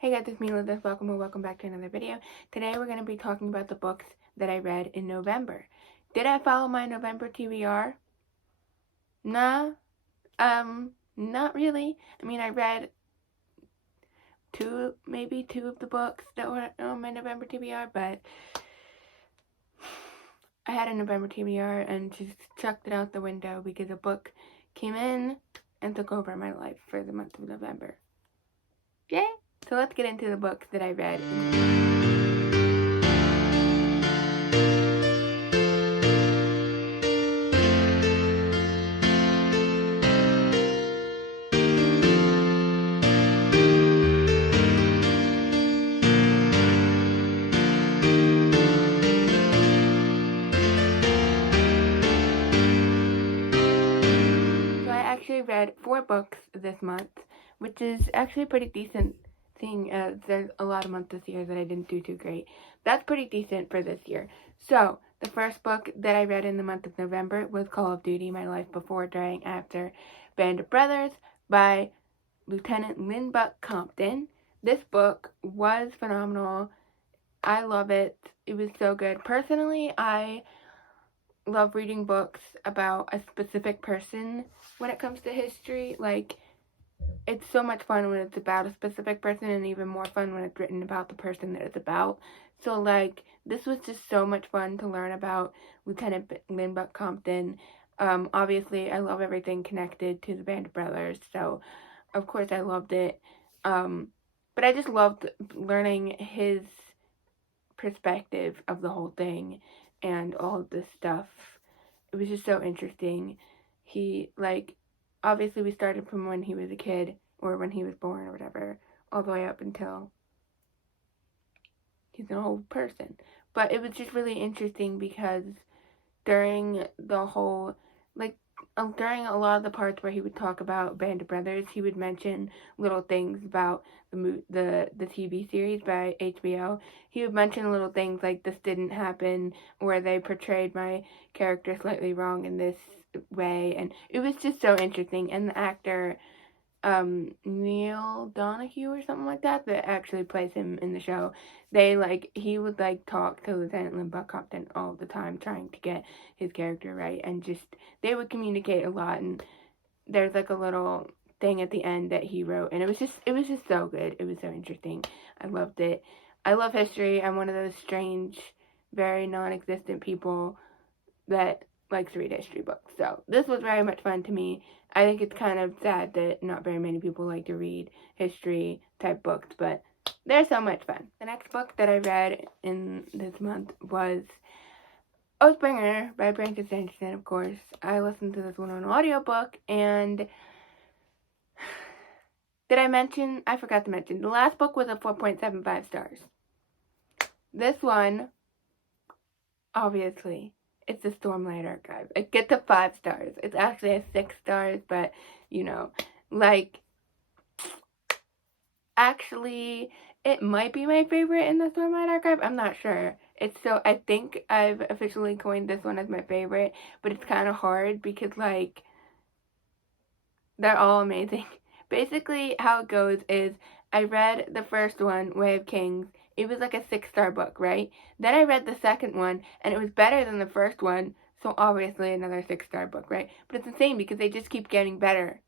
Hey guys, it's me, Elisabeth. Welcome back to another video. Today we're going to be talking about the books that I read in November. Did I follow my November TBR? Nah, not really. I mean, I read maybe two of the books that were on my November TBR, but I had a November TBR and just chucked it out the window because a book came in and took over my life for the month of November. Yay! So let's get into the books that I read. I read 4 books this month, which is actually a pretty decent thing. There's a lot of months this year that I didn't do too great. That's pretty decent for this year. So, the first book that I read in the month of November was Call of Duty, My Life Before, During, After Band of Brothers by Lieutenant Lynn-Buck Compton. This book was phenomenal. I love it. It was so good. Personally, I love reading books about a specific person when it comes to history. Like, it's so much fun when it's about a specific person, and even more fun when it's written about the person that it's about. So, like, this was just so much fun to learn about Lieutenant Lynn-Buck Compton. Obviously, I love everything connected to the Band of Brothers, so of course I loved it. But I just loved learning his perspective of the whole thing and all of this stuff. It was just so interesting. He, like, obviously we started from when he was a kid, or when he was born or whatever, all the way up until he's an old person. But it was just really interesting because during the whole, like, during a lot of the parts where he would talk about Band of Brothers, he would mention little things about the TV series by HBO. He would mention little things like this didn't happen, or they portrayed my character slightly wrong in this way, and it was just so interesting. And the actor Neil Donahue or something like that actually plays him in the show, he would talk to Lieutenant Lynn-Buck Compton all the time, trying to get his character right, and just they would communicate a lot. And there's like a little thing at the end that he wrote, and it was just so good. It was so interesting. I loved it. I love history. I'm one of those strange, very non-existent people that likes to read history books. So this was very much fun to me. I think it's kind of sad that not very many people like to read history type books, but they're so much fun. The next book that I read in this month was Oathbringer by Brandon Sanderson, of course. I listened to this one on audiobook, and I forgot to mention, the last book was a 4.75 stars. This one, obviously, it's the Stormlight Archive. It gets a 5 stars. It's actually a 6 stars, but, actually, it might be my favorite in the Stormlight Archive. I'm not sure. I think I've officially coined this one as my favorite, but it's kind of hard because, they're all amazing. Basically, how it goes is, I read the first one, Way of Kings. It was like a 6-star book, right? Then I read the second one, and it was better than the first one, so obviously another 6-star book, right? But it's insane because they just keep getting better,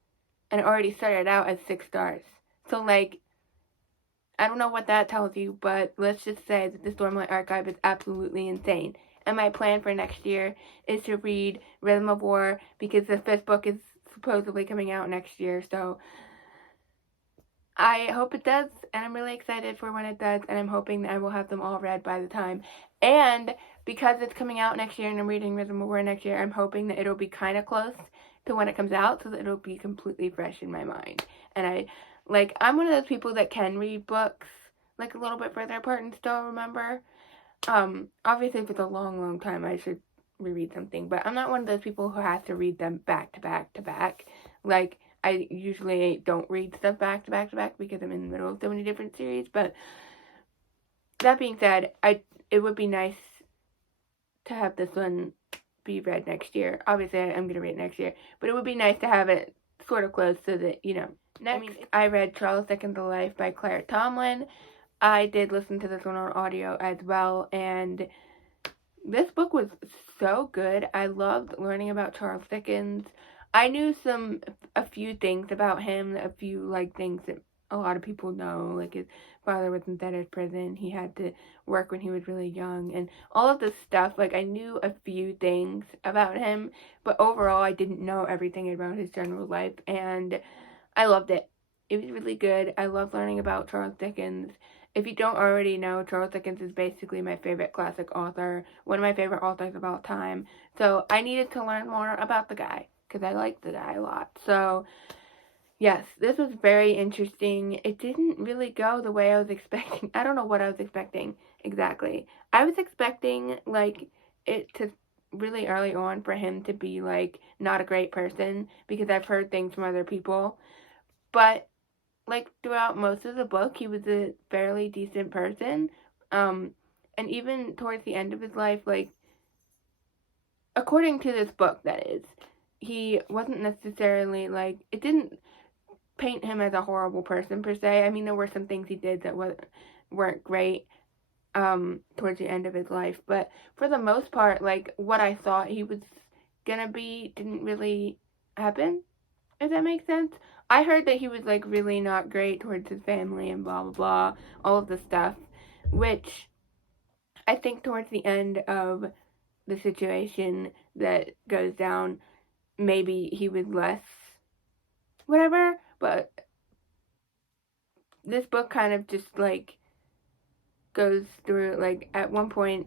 and it already started out as 6 stars. So, I don't know what that tells you, but let's just say that the Stormlight Archive is absolutely insane. And my plan for next year is to read Rhythm of War, because the 5th book is supposedly coming out next year, so I hope it does, and I'm really excited for when it does, and I'm hoping that I will have them all read by the time. And because it's coming out next year and I'm reading Rhythm of War next year, I'm hoping that it'll be kind of close to when it comes out, so that it'll be completely fresh in my mind. And I'm one of those people that can read books a little bit further apart and still remember. Obviously if it's a long time, I should reread something, but I'm not one of those people who has to read them back to back to back. I usually don't read stuff back to back to back because I'm in the middle of so many different series. But that being said, it would be nice to have this one be read next year. Obviously, I'm going to read it next year, but it would be nice to have it sort of close so that, Next, I read Charles Dickens' The Life by Claire Tomlin. I did listen to this one on audio as well, and this book was so good. I loved learning about Charles Dickens. I knew a few things about him, a few like things that a lot of people know, like his father was in debtor's prison, he had to work when he was really young, and all of this stuff. Like, I knew a few things about him, but overall I didn't know everything about his general life, and I loved it. It was really good. I love learning about Charles Dickens. If you don't already know, Charles Dickens is basically my favorite classic author, one of my favorite authors of all time. So I needed to learn more about the guy because I like the guy a lot. So yes, this was very interesting. It didn't really go the way I was expecting. I don't know what I was expecting exactly. I was expecting like it to really early on for him to be like not a great person because I've heard things from other people. But like throughout most of the book, he was a fairly decent person. And even towards the end of his life, like according to this book, that is, he wasn't necessarily like it didn't paint him as a horrible person per se. I mean, there were some things he did that weren't great towards the end of his life, but for the most part, like what I thought he was gonna be didn't really happen. If that makes sense. I heard that he was like really not great towards his family and blah blah blah, all of the stuff, which I think towards the end of the situation that goes down, maybe he was less whatever, but this book kind of just like goes through like at one point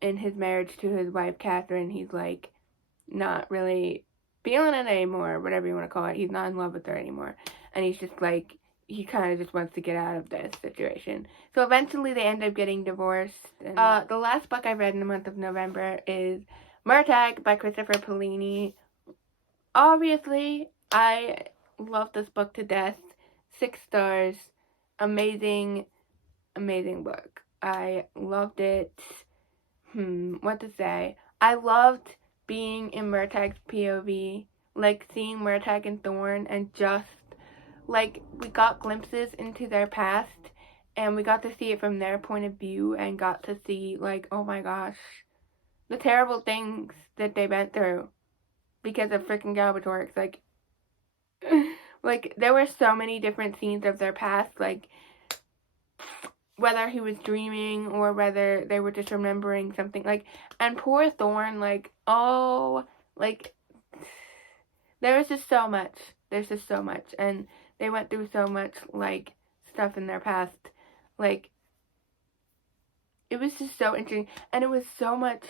in his marriage to his wife Catherine, he's like not really feeling it anymore, whatever you want to call it. He's not in love with her anymore. And he's just like, he kind of just wants to get out of this situation. So eventually they end up getting divorced. And, the last book I read in the month of November is Murtagh by Christopher Paolini. Obviously, I love this book to death. 6 stars. Amazing, amazing book. I loved it. What to say? I loved being in Murtagh's POV, like seeing Murtagh and Thorn, and just like we got glimpses into their past and we got to see it from their point of view and got to see like, oh my gosh, the terrible things that they went through because of freaking Galbatorix. Like like there were so many different scenes of their past, like whether he was dreaming or whether they were just remembering something, like, and poor Thorn, like, oh, like, there's just so much, and they went through so much, like, stuff in their past, like, it was just so interesting, and it was so much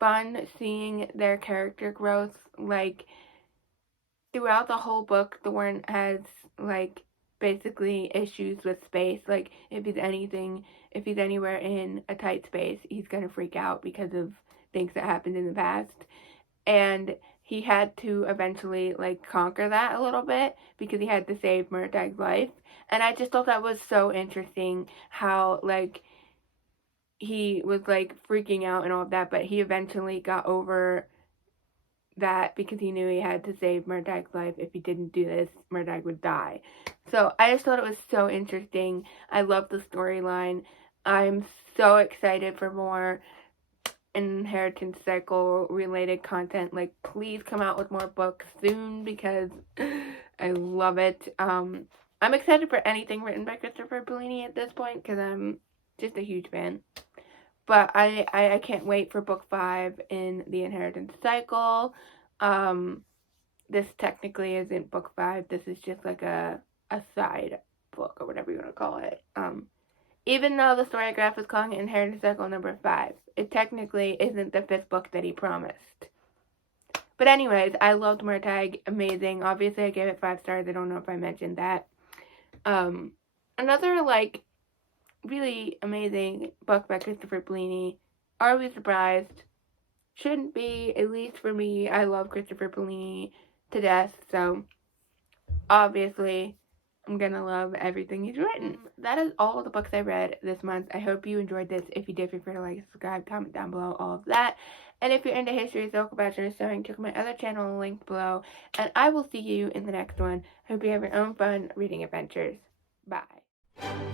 fun seeing their character growth, like, throughout the whole book, Thorn has, like, basically issues with space. Like, if he's anywhere in a tight space, he's gonna freak out because of things that happened in the past. And he had to eventually, like, conquer that a little bit because he had to save Murtagh's life. And I just thought that was so interesting how, like, he was, like, freaking out and all of that, but he eventually got over that because he knew he had to save Murtagh's life. If he didn't do this, Murtagh would die. So I just thought it was so interesting. I love the storyline. I'm so excited for more Inheritance Cycle related content. Like, please come out with more books soon because I love it. I'm excited for anything written by Christopher Paolini at this point because I'm just a huge fan. But I can't wait for book 5 in the Inheritance Cycle. This technically isn't book 5. This is just like a side book or whatever you want to call it. Even though the Storygraph is calling it Inheritance Cycle number 5, it technically isn't the 5th book that he promised. But anyways, I loved Murtagh. Amazing. Obviously, I gave it 5 stars. I don't know if I mentioned that. Another, like, really amazing book by Christopher Paolini. Are We Surprised? Shouldn't be, at least for me. I love Christopher Paolini to death, so obviously I'm gonna love everything he's written. That is all of the books I read this month. I hope you enjoyed this. If you did, feel free to like, subscribe, comment down below, all of that. And if you're into history, historical bachelor, sewing, check my other channel linked below. And I will see you in the next one. Hope you have your own fun reading adventures. Bye.